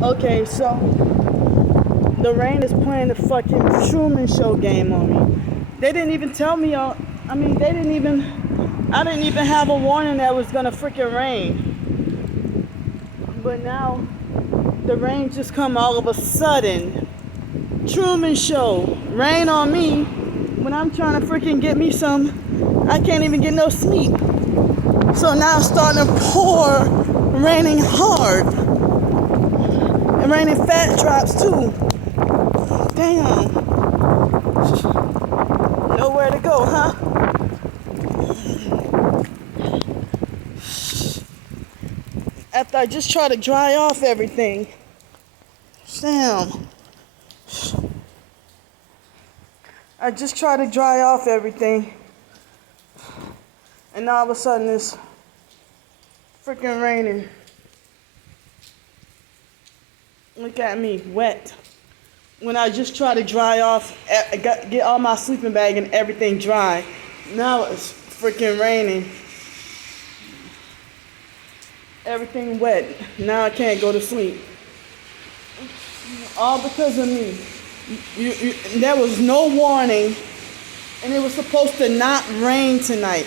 Okay, so the rain is playing the fucking Truman Show game on me. They didn't even tell me. I didn't even have a warning that it was gonna freaking rain. But now the rain just come all of a sudden. Truman Show, rain on me when I'm trying to freaking get me some. I can't even get no sleep. So now it's starting to pour, raining hard. And raining fat drops too. Damn. Nowhere to go, huh? After I just try to dry off everything. Damn. I just try to dry off everything. And all of a sudden it's freaking raining. Look at me, wet. When I just try to dry off, get all my sleeping bag and everything dry. Now it's freaking raining. Everything wet. Now I can't go to sleep. All because of me. There was no warning, and it was supposed to not rain tonight.